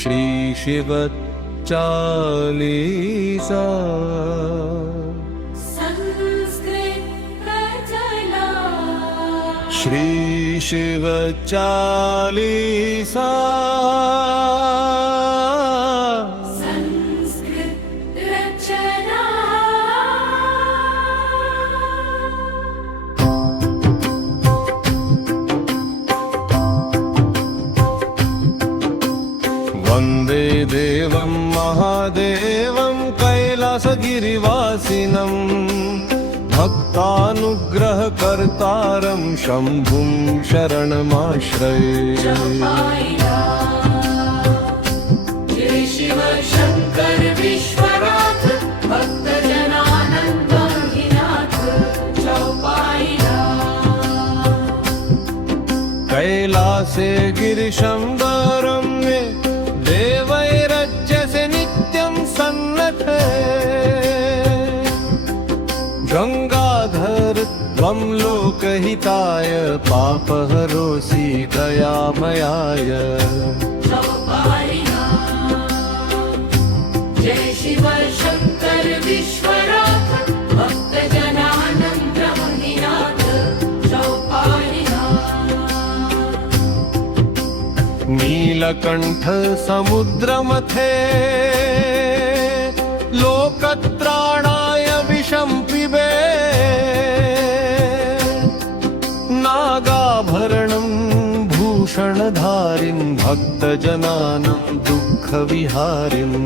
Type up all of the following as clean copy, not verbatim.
श्री शिव चालीसा। श्री शिव चालीसा। वन्दे देवं महादेवं कैलासगिरिवासिनं भक्तानुग्रहकर्तारं शम्भुं शरणमाश्रये। जय शिव शंकर विश्वनाथ भक्तजनानंद गंगीनाथ चौपाईला। कैलासे गिरिशं रम्ये देवैरज्यसे नित्यं सन्नते। गंगाधर त्वं लोकहिताय पापहरोऽसि दयामयाय। जय शिव शंकर विश्वनाथ भक्तजनानंद गंगीनाथ चौपाईला। नीलकंठ समुद्रमथे लोकत्राणाय विषं पिबे। नागाभरणं भूषणधारिं भक्तजनानं दुःखविहारिम्।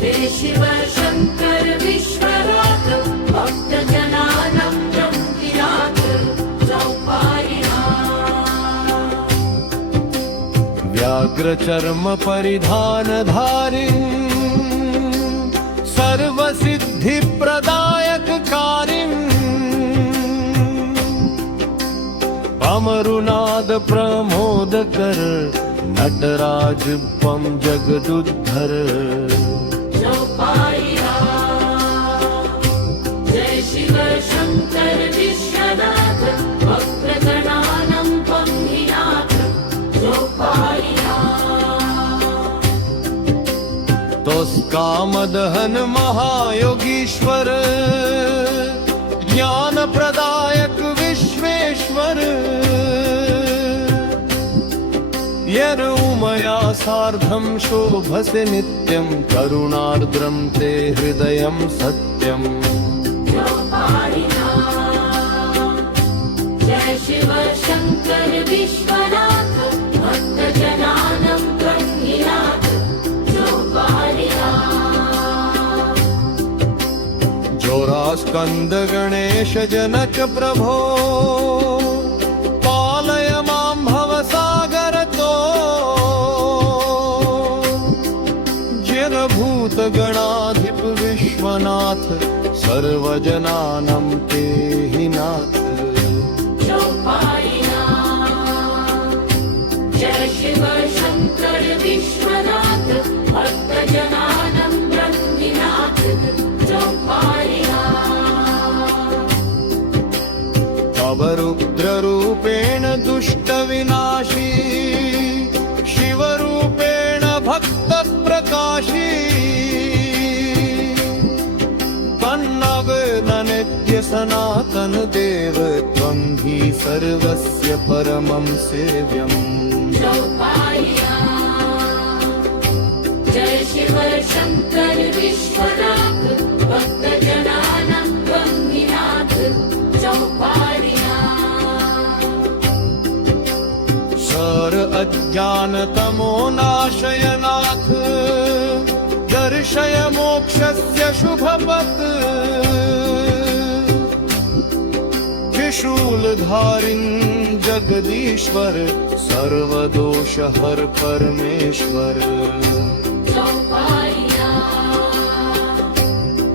जय शिव शंकर विश्वनाथ भक्तजनानं गंगीनाथ चौपाईला। व्याघ्रचर्म परिधानधारिं सर्वसिद्धिप्रदायककारिम्। अमरुनाद प्रमोदकर नटराज त्वं जगदुद्धर। जय शिव शंकर विश्वनाथ भक्तजनानं गंगीनाथ चौपाईला। तोस्कामदहन महायोगीश्वर ज्ञानप्रदायक विश्वेश्वर। यर उमया सार्धं शोभसे नित्यं करुणार्द्रं ते हृदयं सत्यम्। जय शिव शंकर विश्वनाथ भक्तजनानं गंगीनाथ चौपाईला। जोरास्कंद गणेश जनक प्रभो पालय मां भवसागरतो। जगभूत गणाधिप विश्वनाथ सर्वजनानं ते हि नाथ। जय शिव शंकर विश्वनाथ भक्तजनानं गंगीनाथ चौपाईला। तव रुद्ररूपेण दुष्टविनाशी शिवरूपेण भक्तप्रकाशी। तन्नवननित्य सनातन देव त्वं हि सर्वस्य परमं सेव्यम्। जय शिव शंकर विश्वनाथ भक्तजनानं गंगीनाथ चौपाईला। सर अज्ञानतमो नाशयनाथ दर्शय मोक्षस्य शुभपत्। त्रिशूलधारिं जगदीश्वर सर्वदोषहर परमेश्वर।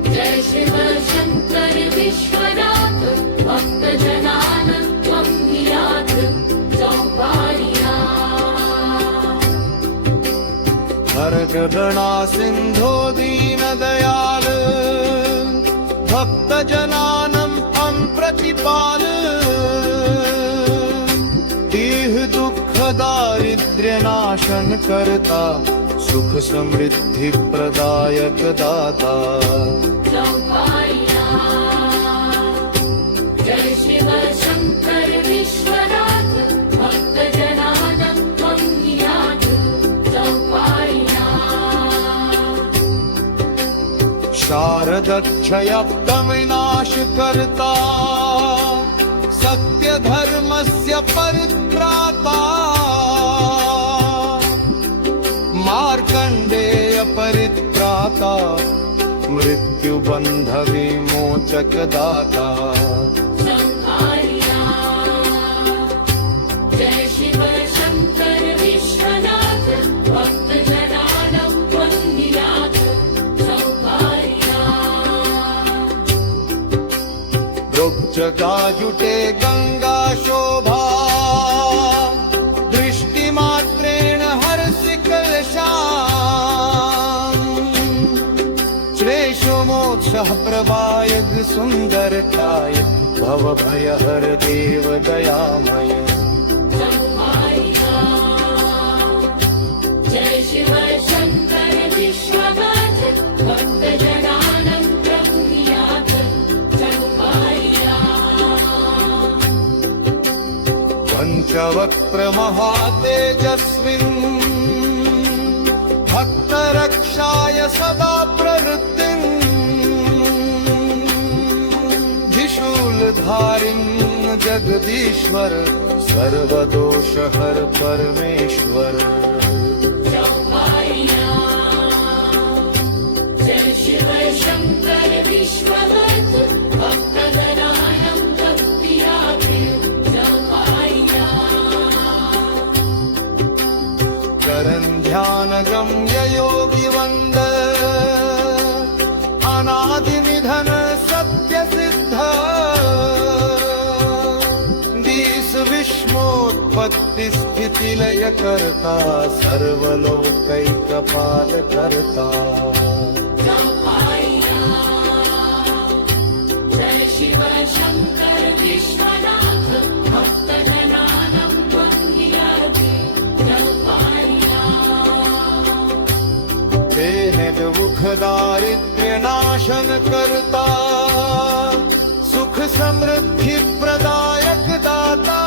जय शिव शंकर विश्वनाथ भक्तजनानं गंगीनाथ चौपाईला। सर्गगणा सिंधो दीनदयाल भक्तजनानं त्वं प्रतिपाल। दीह दुःख दारिद्र्यनाशन करता सुख समृद्धी प्रदायक दाता चौपाया जय शिव शंकर विश्वनाथ भक्तजनानं वन्द्यात् चौपाया शारदक्षयप्तविनाश करता सत्य धर्मस्य परित्राता मार्कण्डेय परित्राता मृत्युबन्ध विमोचक दाता चौपाया जय शिव शंकर विश्वनाथ भक्तजनानं वन्द्यात् चौपाया जगाजुटे गंगा शोभा दृष्टिमात्रेण हर्षि कलशाम् श्रेषो मोक्षः प्रवायग सुन्दरताय भवभयहर देव दयामय चौपाया जय शिव शंकर विश्वनाथ भक्तजनानं वन्द्यात् चौपाया पंचवक्त्र महातेजस्विन् भक्तरक्षाय सदा प्रवृत्तिम् त्रिशूलधारिन् जगदीश्वर सर्वदोषहर परमेश्वर चौपाया जय शिव शंकर विश्वनाथ भक्तजनानं वन्द्यात् चौपाया करन् ध्यान गम्य योगी वन्द अनादिनिधन सत्य सिद्ध दीस विश्वोत्पत्ति स्थिति लय करता सर्वलोकैकपाल करता चौपाया जय शिव शंकर विश्वनाथ भक्तजनानं वन्द्यात् चौपाया तेने दुख दारिद्र्य नाशन करता सुख समृद्धि प्रदायक दाता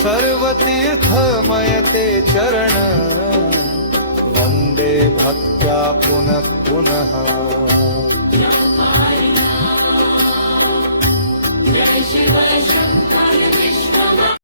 सर्वतीर्थमय ते चरण वंदे भक्त्या पुनः पुनः चौपाया जय शिव शंकर